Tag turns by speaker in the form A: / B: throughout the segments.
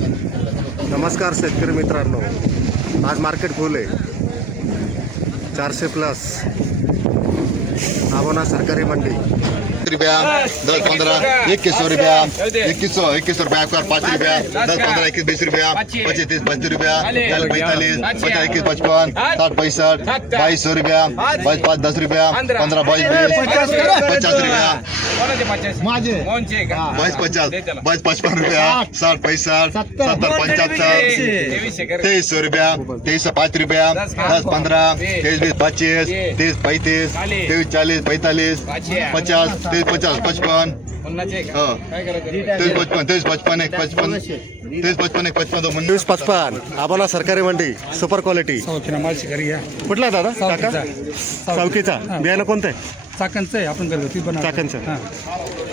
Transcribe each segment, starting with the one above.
A: नमस्कार शेतकरी मित्रांनो. आज मार्केट फुल आहे. चारशे प्लस आबोना सरकारी मंडी.
B: रुपया दस पंद्रह इक्कीस सौ रुपया इक्कीस सौ इक्कीस सौ रुपया आपका पाँच रुपया दस पंद्रह इक्कीस बीस रुपया पच्चीस तीस पच्चीस रुपया चालीस पैंतालीस पचास इक्कीस पचपन साठ पैंसठ बाईस सौ रुपया बाईस पाँच दस रुपया पंद्रह बाईस बीस पचास रुपया बाईस पचास बाईस पचपन रुपया साठ। पैंसठ सत्तर। पंचहत्तर तेईस सौ रुपया तेईस सौ पाँच रुपया दस पंद्रह तेईस बीस पच्चीस तीस पैंतीस तेईस चालीस पैंतालीस पचास तेईस पचास पचपन. हाँ. तेईस पचपन तेईस पचपन एक पचपन. तेईस पचपन एक पचपन दो
A: पचपन. आबोना सरकारी मंडी सुपर क्वालिटी. कुठला दादा? सावकीचा बियाणं कोणतं आहे?
C: चाकणचं आहे आपण घरगुती बनवतो
A: चाकणचं.
C: हां.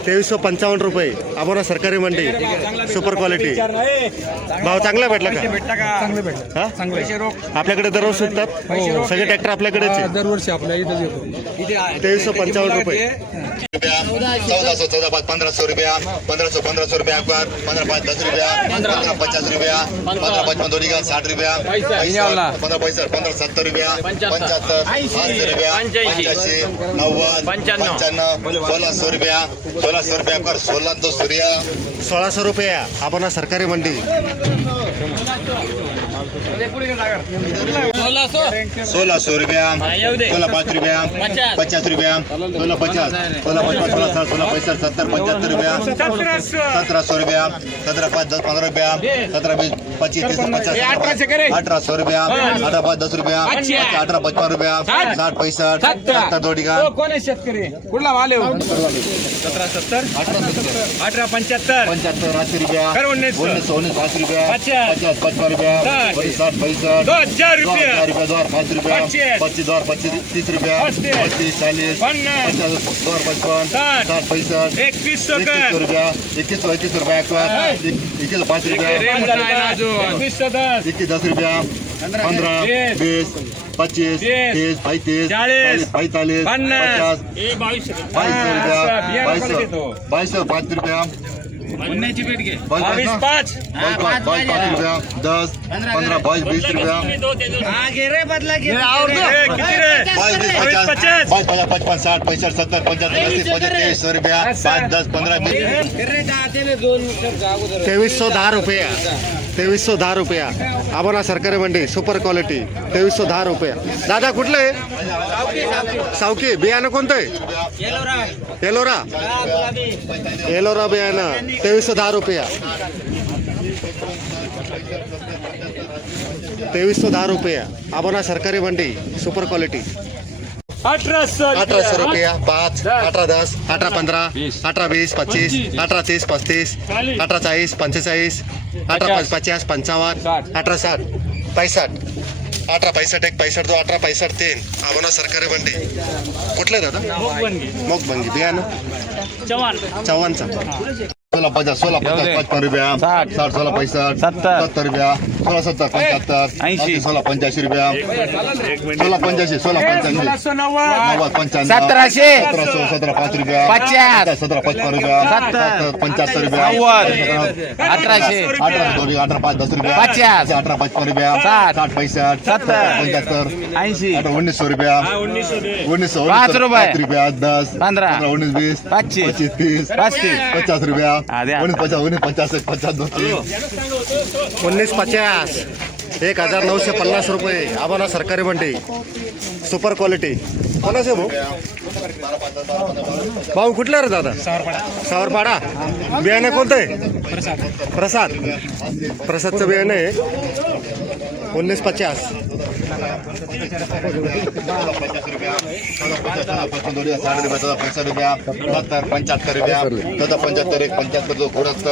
A: तेवीसशे पंचावन्न रुपये. आबोना सरकारी मंडी. सुपर क्वालिटी भाव चांगला भेटला का?
C: चांगलं भेटलं.
A: हा?
C: चांगलं. आहे.
A: आपल्याकडे दररोज सुटतात? सगळे ट्रॅक्टर आपल्याकडेच
C: हा,
A: आहे
C: दरवर्षी आपल्या इथं येतो
A: तेवीसशे पंचावन्न रुपये.
B: रुपया चौदह सौ चौदह पाँच पंद्रह सौ रुपया पंद्रह सौ पंद्रह सौ रुपया आपका पंद्रह पाँच दस रुपया पंद्रह पचास रुपया पंद्रह पचपन दो का साठ रुपया पंद्रह पैंसठ पंद्रह सत्तर रुपया पंचहत्तर अस्सी रुपया पंचासी नव्वद. सौ रुपया. सोलह सौ रुपया दो सूर्या.
A: सोळाशे रुपये. आबोना सरकारी मंडी.
B: सोलह सौ रुपया सोलह पाँच रुपया पचास रुपया सोलह पचास सोलह पचपन सोलह साठ सोलह पैंसठ सत्तर पचहत्तर रुपया सत्रह सौ रुपया सत्रह पाँच दस पंद्रह रुपया सत्रह बीस पच्चीस तीस पचास अठारह सौ रुपया अठारह पाँच दस रुपया अठारह पचपन रुपया साठ पैंसठ सत्तर दो टिका
D: कुठला आहे सतरा सत्तर अठरा पंच्याहत्तर
B: पंचहत्तर अस्सी रुपया.
D: उन्नीस
B: रुपया
D: पचास।
B: पचपन रुपया
D: साठ।
B: पच्चीस साठ पैंसठ
D: दो हज़ार रुपये
B: दो हज़ार पाँच रुपया
D: पच्चीस।
B: पच्चीस दो हज़ार पच्चीस तीस रुपया पच्चीस चालीस पचास दो हज़ार पचपन
D: साठ।
B: साठ पैंसठ इक्कीस सौ रुपया इक्कीस सौ इक्कीस रुपया इक्कीस सौ पाँच रुपया
D: दस
B: इक्कीस दस रुपया पंद्रह
D: बीस।
B: पच्चीस
D: तीस।
B: तीस पैंतीस
D: चालीस।
B: पैंतालीस पचास बाईस सौ रुपया
D: हाँ,
B: बाईस सौ बाईस सौ पाँच रुपया बाईस बाईस पाँच. रुपया. दस पंद्रह बाईस बीस रुपया. बाईस पचास पचपन साठ पैंसठ सत्तर पंच्याहत्तर अस्सी पंचेचाळीस सौ रुपया. पाच दस पंधरा बीस
A: तेवीसशे दहा रुपया. तेवीसशे दहा रुपया. आबोना सरकारी मंडी सुपर क्वालिटी तेवीसशे दहा रुपया. दादा कुठलं? आहे सावकी बियाणं कोणतं आहे? एलोरा. एलोरा बियाणं तेवीसशे दहा रुपया. तेवीसशे दहा रुपया. आबोना सरकारी मंडी सुपर क्वालिटी
D: अठराशे
A: अठराशे रुपया पाच अठरा दस अठरा पंधरा अठरा वीस पच्चीस अठरा तीस पस्तीस अठरा चाळीस पंचेचाळीस अठरा पाच पचास पंचावन्न अठरा साठ पैसठ. अठरा पैसठ एक पैसठ दो अठरा पैसठ तीन. आबोना सरकारी मंडी कुठले दादा? मोगबंगी. बियाणं? चव्हाणचा.
B: सोलह पचास सोलह पचास पचपन रुपया. साठ. साठ सोलह पैंसठ सत्तर. रुपया. सोलह सत्तर पंचहत्तर ऐंशी. सोलह पंच्याऐंशी रुपया. सोलह पंच्याऐंशी सोलह पंच्याऐंशी
D: नव्वद.
B: पंच्याण्णव.
E: सतराशे.
B: सतरा सो सतरा पाच रुपया.
E: पचास.
B: सतरा पचपन रुपया.
E: सत्तर.
B: पंच्याहत्तर रुपया.
E: नव्वद. अठराशे.
B: अठरा दोन अठरा पाच दस रुपया.
E: पचास.
B: अठरा पचपन रुपया.
E: साठ.
B: साठ पैंसठ
E: सत्तर.
B: पंच्याहत्तर.
E: ऐंशी.
B: अठरा उन्नीस सौ रुपया.
D: उन्नीस सौ
E: पाच रुपये.
B: पाच रुपया दस.
E: पंधरा.
B: उन्नीस बीस
E: पच्चीस.
B: पच्चीस तीस.
E: पस्तीस.
B: पचास रुपया. उन्नीस पचास उन्नीस पचास एक पचास दो तीन.
A: उन्नीस पचास एक हजार नऊशे पन्नास रुपये. आबोना सरकारी मंडी सुपर क्वालिटी कोणाचे भाऊ? भाऊ कुठला रे दादा? सावरपाडा. बियाणं कोणतं? आहे प्रसाद. प्रसादचं बियाणं आहे. उन्नीस पचास.
B: साठ रुपया. चौदा रुपया सत्तर पंच्याहत्तर रुपया चौदा पंच्याहत्तर एक पंच्याहत्तर जो पुरस्त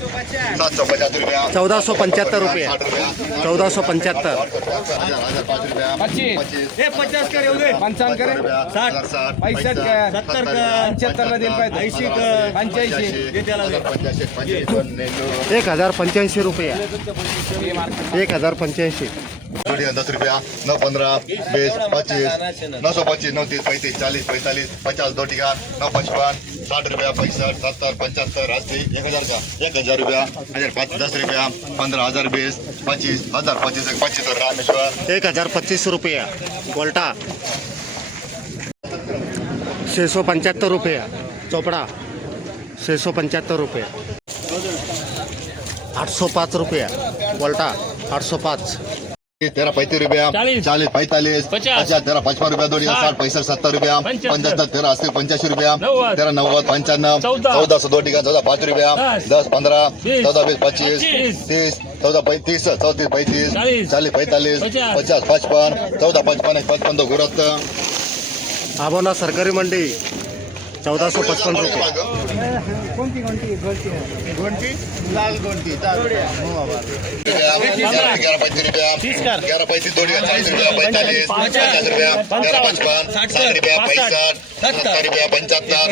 B: रुपया.
A: चौदाशे पंच्याहत्तर रुपये.
B: रुपया.
A: चौदाशे पंच्याहत्तर. एक हजार पंच्याऐंशी रुपये. एक हजार पंच्याऐंशी.
B: जोड़िया दस रुपया, नौ पंद्रह, बीस, पच्चीस, नौ सौ पच्चीस, नौ तीस, पैंतीस, चालीस, पैंतालीस, पचास, दो टिका, नौ पचपन, साठ रुपया, पैंसठ, सत्तर, पचहत्तर, अस्सी, एक हज़ार का, एक हज़ार रुपया, हज़ार पाँच, दस रुपया, पंद्रह, हज़ार बीस, पच्चीस, हज़ार पच्चीस, एक पच्चीस और रामेश्वर।
A: एक हज़ार पच्चीस रुपया गोल्टा छः सौ पंच्याहत्तर रुपया, चोपड़ा। छः सौ पंच्याहत्तर रुपया। आठ सौ पाच रुपया गोल्टा आठ सौ पाच।
B: तेरह पैंतीस रुपया
D: चालीस।
B: पैंतालीस पचास तेरह पचपन रुपया दोन साठ पैंसठ सत्तर रुपया पंच्याहत्तर तेरह अस्सी पंच्याऐंशी रुपया. तेरह नव्वद पंच्याण्णव
D: चौदा.
B: दो टिका चौदा पाच रुपया
D: दस.
B: पंधरा. चौदा वीस पच्चीस. तीस चौदा पैंतीस चौतीस पैंतीस
D: चाळीस.
B: चालीस पैंतालीस
D: पचास.
B: पचास पचपन चौदा पचपन एक पचपन दो गुरत
A: आबोना सरकारी मंडी चौदह सौ पचपन रुपये.
B: ग्यारह पैंतीस रुपया. ग्यारह पैंतीस दो चालीस रुपया. पैंतालीस पचास रुपया. ग्यारह पचपन साठ रुपया. पैंसठ. सत्तर. रुपया पंच्याहत्तर.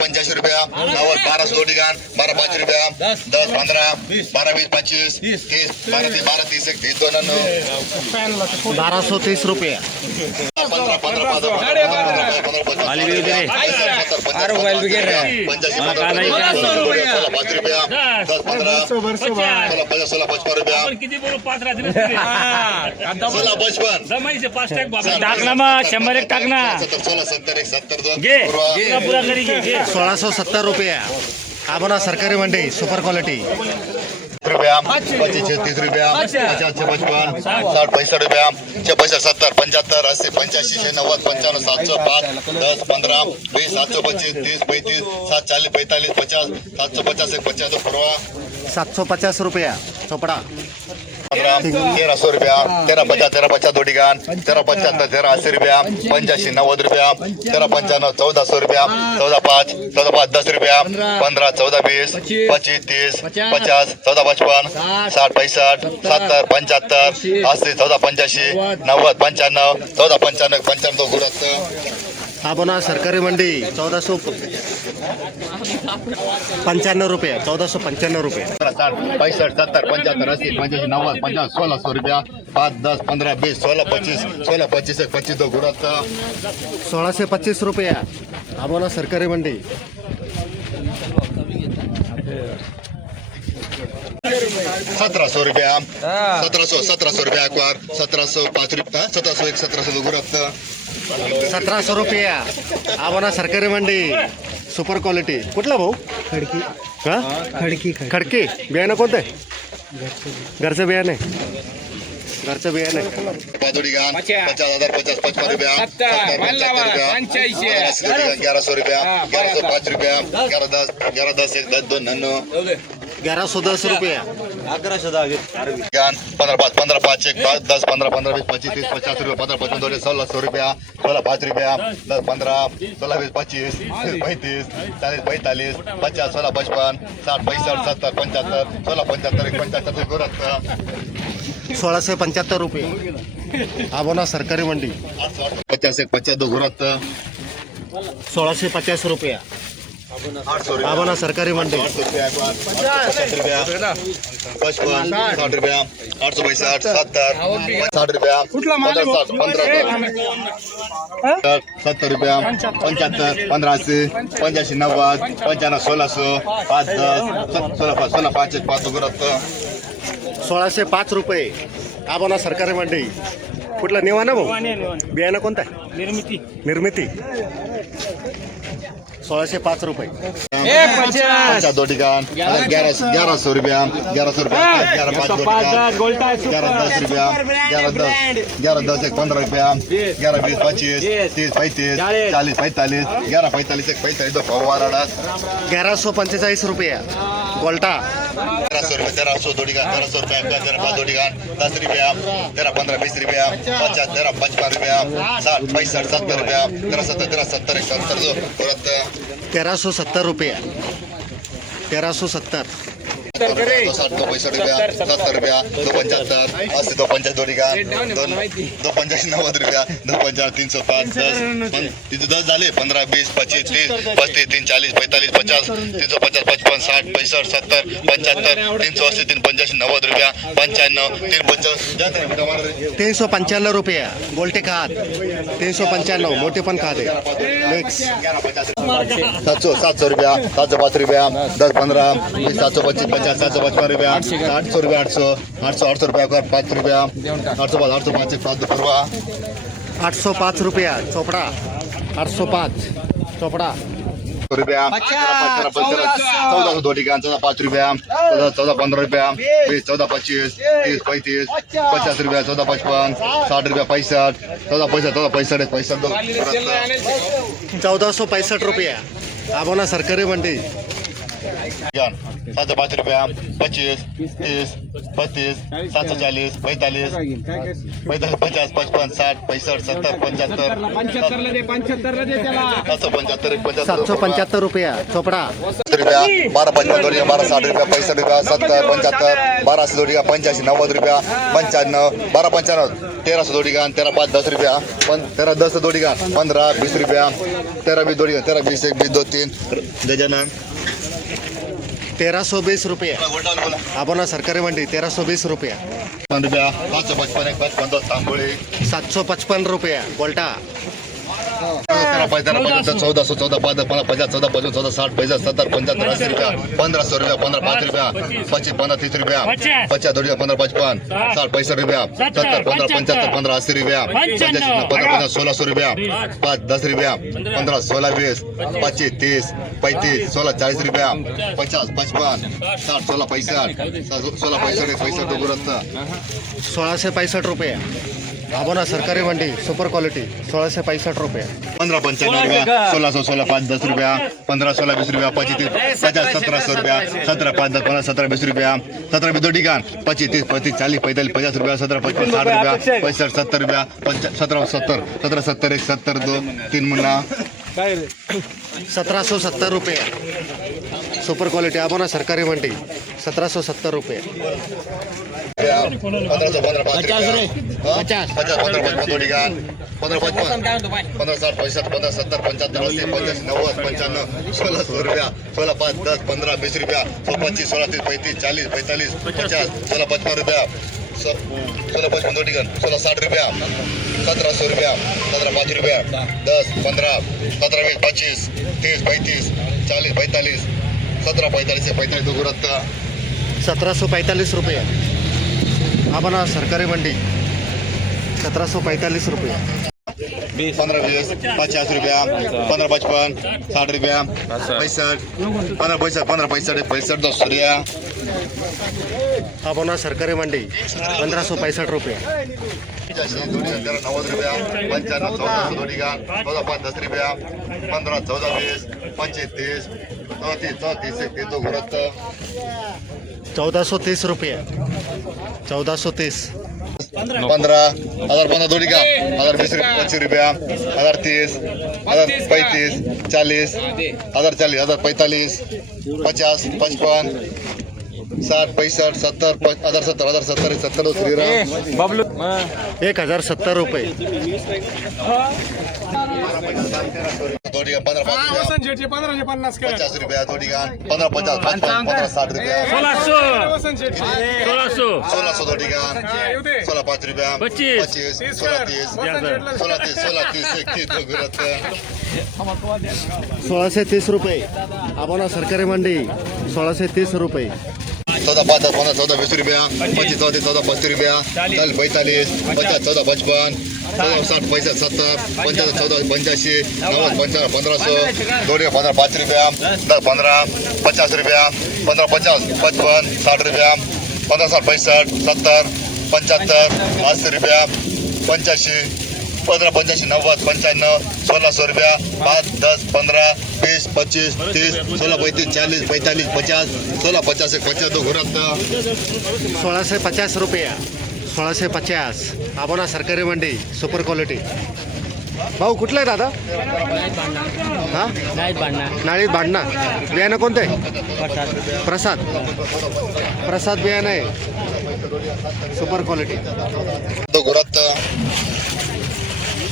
B: पंच्याऐंशी रुपया नव्वद बारा सौ ठिकाण बारा पाच रुपया दस. पंधरा बारा वीस पंचवीस तीस. बारा तीस बारा तीस एक तीस दोन
A: सौ तीस रुपया.
B: पंधरा पंधरा पाच रुपया दस. पंधरा सोळा पचास. सोळा पचपन रुपया.
D: आपण किती बोलू? पाच रात्री
B: सोळा पचपन.
D: जमायचे पाच टॅक बाबा. टाक ना मग शंभर एक टाक ना
B: सत्तर सोळा सत्तर एक सत्तर दोन
D: घे
B: पूर्वा.
D: पुरा पुरा करी घे घे.
A: सोळा सौ सत्तर रुपया आबोना सरकारी मंडी सुपर क्वालिटी
B: रुपया पच्चीस छे तीस रुपया पचास छे पचपन साठ पैंसठ रुपया छे पैंसठ सत्तर पंच्याहत्तर अस्सी पंच्याऐंशी छे नव्वद पंच्याण्णव सातशे पाच दस पंधरा वीस सातशे पच्चीस तेरा सौ रुपया तेरा पचास तेरा पचास दो ठिकाण तेरा पचहत्तर तेरा अस्सी रुपया पंच्याऐंशी नव्वद रुपया तेरा पंच्याण्णव चौदा सौ रुपया चौदा पाच चौदा पाच दस रुपया पंधरा चौदा वीस पच्चीस तीस पचास चौदा पचपन साठ पैंसठ सत्तर पंच्याहत्तर अस्सी चौदा पंच्याऐंशी नव्वद पंच्याण्णव चौदा पंच्याण्णव पंच्याण्णव गुरत
A: आबोना सरकारी मंडी चौदह सौ पंचानवे रुपये चौदह सौ पंचानवे रुपये.
B: साठ पैंसठ सत्तर पंच्याहत्तर अस्सी पंच्याऐंशी नव्वद पंचावन्न सोळा सौ रुपया पाच दस पंधरा वीस सोळा पच्चीस सोळा पच्चीस एक पच्चीस दो गुरत
A: सोळा से पच्चीस रुपया आबोना सरकारी मंडी.
B: सत्रह सौ रुपया. सत्रह सौ सत्रह सौ रुपया अखबार सत्रह सौ पाच रुपया सत्रह सौ एक सत्रह सौ गुरत
A: सतरा सौ रुपया. आबोना सरकारी मंडी. सुपर क्वालिटी कुठला भाऊ?
C: खडकी.
A: हा?
C: खडकी
A: खडकी. बियाणं कोणतं? आहे घरचं बियाणं आहे. घरचं बियाणं आहे.
B: पाचोडी गान पचास. हजार पचास पचपन रुपया. ग्यारह सौ रुपया. ग्यारह सौ पाच रुपया. ग्यारह दस ग्यारह दस एक दस दोन नन्नू
A: ग्यारह सौ दस रुपया.
B: ज्ञान पंधरा पाच पंधरा पाच एक पाच दस पंधरा पंधरा वीस पच्चीस तीस पचास रुपया पंधरा पचपन दोन सोळा सौ रुपया सोळा पाच रुपया दस पंधरा सोळा वीस पच्चीस तीस पैंतीस चालीस पैंतालीस पचास सोळा पचपन साठ पैंसठ सत्तर पंच्याहत्तर सोळा पंच्याहत्तर एक पंच्याहत्तर गुरत
A: सोळाशे पंच्याहत्तर रुपये. आबोना सरकारी मंडी.
B: पचास एक पचास दो गुरत
A: सोळाशे पचास रुपया. आबोना सरकारी मंडी.
B: पचपन साठ रुपया आठ सौ पैंसठ सत्तर साठ रुपया पंधरा सत्तर रुपया पंच्याहत्तर पंधरा अस्सी पंच्याऐंशी नव्वद पंच्याण्णव सोळा सौ पाच दस स- सोळा पाच सोळा पाच
A: सोळाशे पाच रुपये. आबोना सरकारी मंडी. कुठला निवाना भाऊ? बियाणं कोणतं आहे?
D: निर्मिती.
A: निर्मिती. सोळाशे पाच रुपये.
B: दो ठिकाण ग्यारह ग्यारह सौ रुपया ग्यारह सौ रुपया ग्यारह पाच ग्यारह दस रुपया ग्यारह दस ग्यारह दस एक पंद्रह रुपया ग्यारह बीस पच्चीस तीस पैंतीस चालीस पैंतालीस. ग्यारह पैंतालीस एक पैंतालीस दो फवारा
A: ग्यारह सौ पंचेचाळीस रुपया. गोल्टा
B: तेरह सौ रुपया तेरह सौ दो ठिकाण तेरह सौ रुपया तेरह पाच दो ठिकाण दस रुपया तेरह पंद्रह बीस रुपया पचास तेरह पचपन रुपया साठ पैंसठ सत्तर रुपया तेरह सत्तर तेरह सत्तर एक सत्तर दो
A: तेरह सौ सत्तर रुपये. तेरह सौ सत्तर.
B: साठ दो पैंसठ रुपया सत्तर रुपया दो पंच्याहत्तर अस्सी दो पंचास दो ठिकाण दो पंच्याऐंशी नव्वद रुपया दो पंचाळीस तीन सौ पाच दस तिथे दस झाले पंधरा वीस पच्चीस तीस पस्तीस तीन चाळीस पैंतालीस पचास तीन सौ पचास पचपन साठ पैंसठ सत्तर पंच्याहत्तर तीन सौ अस्सी तीन पंच्याऐंशी नव्वद रुपया पंच्याण्णव तीन पंचावन्न.
A: तीन सौ पंच्याण्णव रुपया गोल्टे खात. तीन सौ पंच्याण्णव मोठे पण खाते.
B: सात सौ सात सौ रुपया सात सौ पाँच रुपया दस पंद्रह सात सौ पच्चीस पचास सात सौ पचपन रुपया आठ सौ रुपया आठ सौ आठ सौ आठ सौ रुपया का पाँच रुपया. आठ सौ पाँच आठ सौ पाँच एक पाँच करवा
A: आठ सौ पाच रुपया चोपडा. आठ सौ पाच चोपडा.
B: रुपया चौदह सौ दो ठिकान चौदह पाँच रुपया. चौदह चौदह पंद्रह रुपया. बीस चौदह पच्चीस तीस पैंतीस पचास रुपया चौदह पचपन साठ रुपया पैंसठ चौदह पैंसठ चौदह पैंसठ पैंसठ दो
A: चौदा सौ पैंसठ रुपया. आबोना सरकारी मंडी
B: ज्ञान सात सौ पाँच रुपया पच्चीस तीस पच्चीस सात सौ चालीस पैंतालीस पैंतालीस पचास पचपन साठ पैंसठ सत्तर
D: त्याला
B: सात सौ पंच्याहत्तर एक पंच्याहत्तर
A: सातशे पंच्याहत्तर रुपया चोपडा
B: रुपया बारह पचपन दो बारह साठ रुपया पैंसठ रुपया सत्तर पंच्याहत्तर बारह सौ दो रुपया पंच्याऐंशी नव्वद रुपया पंच्याण्णव बारह पंच्याण्णव तेरह सौ दौड़ी ठिकाण तेरह पाँच दस रुपया तेरह दस दो ठिकाण पंद्रह बीस रुपया तेरह बीस दौड़ी ठिकाण तेरह बीस एक बीस दो तीन गजानन
A: तेरा सौ बीस रुपया. आबोना सरकारी मंडी तेरा सौ बीस रुपया.
B: पचपन रुपया सात सौ पचपन एक पचपन दस तांबोळी.
A: सात सौ पचपन रुपया गोल्टा
B: पाँच तेरह पचहत्तर चौदह सौ चौदह पंद्रह पचास चौदह पचपन चौदह साठ पैंसठ सत्तर पंच्याहत्तर अस्सी रुपया पंद्रह सौ रुपया पंद्रह पाँच रुपया पच्चीस. पंद्रह तीस रुपया पचास. दो रुपया पंद्रह पचपन साठ. पैंसठ रुपया सत्तर पंद्रह पंच्याहत्तर. पंद्रह अस्सी रुपया पंद्रह पंद्रह सोलह सौ रुपया पाँच दस रुपया पंद्रह सोलह बीस पच्चीस. तीस पैंतीस सोलह चालीस रुपया पचास. पचपन साठ. सोलह पैंसठ सोलह पैंसठ पैंसठ दो
A: सोळाशे पैंसठ रुपया. आबोना सरकारी मंडी सुपर क्वालिटी सोळाशे पैंसठ रुपया.
B: पंद्रह पंचानवे रुपया सोलह सौ सोलह पाँच दस रुपया पंद्रह सोलह बीस रुपया पच्चीस तीस पचास सत्रह सौ रुपया सत्रह पाँच दस पंद्रह सत्रह बीस रुपया सत्रह बीस दो ठिकान पच्चीस तीस पैंतीस चालीस पैंतालीस पचास रुपया सत्रह पचपन साठ रुपया पैंसठ सत्तर रुपया पंचा सत्रह सत्तर सत्रह सत्तर एक सत्तर दो तीन मुन्ना.
A: सतरा सौ सत्तर रुपया. सुपर क्वालिटी आबोना सरकारी मंडी सतरा सौ सत्तर रुपये.
B: पंद्रह सौ पंद्रह पाँच रुपया
A: पचास
B: पचास. पंद्रह पचपन दो ठिकान पंद्रह पचपन पंद्रह साठ सत्तर पंच्याहत्तर नव्वद पंच्याण्णव सौ रुपया. सोलह पाँच दस पंद्रह बीस रुपया. सौ पच्चीस सोलह तीस पैंतीस चालीस पैंतालीस पचास. सोलह पचपन रुपया. सौ- सोलह पचपन दो ठिकान सोलह साठ रुपया. सत्रह सौ रुपया. सत्रह पाँच रुपया. दस पंद्रह सत्रह बीस पच्चीस तीस पैंतीस चालीस पैंतालीस. सत्रह पैंतालीस पैंतालीस
A: सतरा सौ पैंतालीस रुपया. आबोना सरकारी मंडी सतरा सौ पैंतालीस रुपया.
B: पंद्रह बीस पचास रुपया पंद्रह पचपन साठ रुपया पैंसठ पंद्रह पैंसठ पंद्रह पैंसठ पैंसठ दस रुपया.
A: आबोना सरकारी मंडी पंधरा सौ पैंसठ रुपया.
B: नव्वद रुपया पंच्याण्णव चौदा सौ दोन्ही का चौदा पाच दस रुपया पंधरा चौदा वीस पंचवीस तीस चौतीस चौतीस
A: चौदा सौ तीस रुपया. चौदा सौ तीस.
B: पंधरा हजार पंधरा दोन्ही का हजार वीस रुपया पच्चीस रुपया. हजार तीस हजार पैंतीस चालीस हजार चालीस हजार पैंतालीस पचास पचपन साठ पैंसठ सत्तर प- हजार सत्तर हजार सत्तर सत्तर दो श्रीराम
D: बबलू.
A: एक हजार सत्तर रुपये.
C: पंधराशे पन्नास
B: पचास रुपया दोन्ही पंधरा पचास पंधरा साठ रुपया सोलह सौ दो ठिकाण सोलह पाच रुपया
E: पच्चीस.
B: पच्चीस तीस सोलह तीस सोलह तीस एक
A: सोळाशे तीस रुपये. आबोना सरकारी मंडी सोळाशे तीस रुपये.
B: चौदह पाच दस पंद्रह चौदह बीस रुपया. पच्चीस चौतीस चौदह पच्चीस रुपया. चालीस पैंतालीस पचास चौदह पचपन. साठ पैंसठ सत्तर पंच्याहत्तर चौदह पंच्याऐंशी नव्वद पंचावन्न पंधरा सौ दो रुपया पंधरा पाच रुपया दस पंधरा पचास रुपया पंधरा पचास पचपन साठ रुपया पंधरा साठ पैंसठ सत्तर पंच्याहत्तर अस्सी रुपया पंच्याऐंशी पंधरा पंच्याऐंशी नव्वद पंच्याण्णव सोळा सौ रुपया पाच दस पंधरा वीस पच्चीस तीस सोळा पैंतीस चाळीस पैंतालीस पचास सोळा पचास एक दो घोरात
A: सोळाशे पचास रुपया. सोळाशे पचास. आबोना सरकारी मंडी सुपर क्वालिटी भाऊ कुठला आहे दादा? हां? नाळीत भांडणा. बियाणं कोणतं? आहे प्रसाद. प्रसाद बियाणं आहे. सुपर क्वालिटी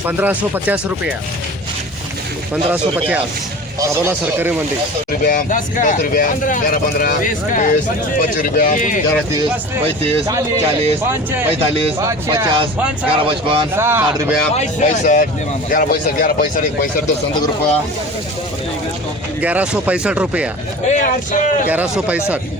A: पंधराशे पचास रुपया. पंधराशे पचास. अबोला सरकारी मंडी
B: रुपया दस रुपया ग्यारह पंद्रह बीस पच्चीस रुपया ग्यारह तीस पैंतीस चालीस पैंतालीस पचास ग्यारह पचपन साठ रुपया पैंसठ ग्यारह पैंसठ ग्यारह पैंसठ एक पैंसठ दोन संत रुपया
A: ग्यारह सौ पैंसठ रुपया ग्यारह सौ पैंसठ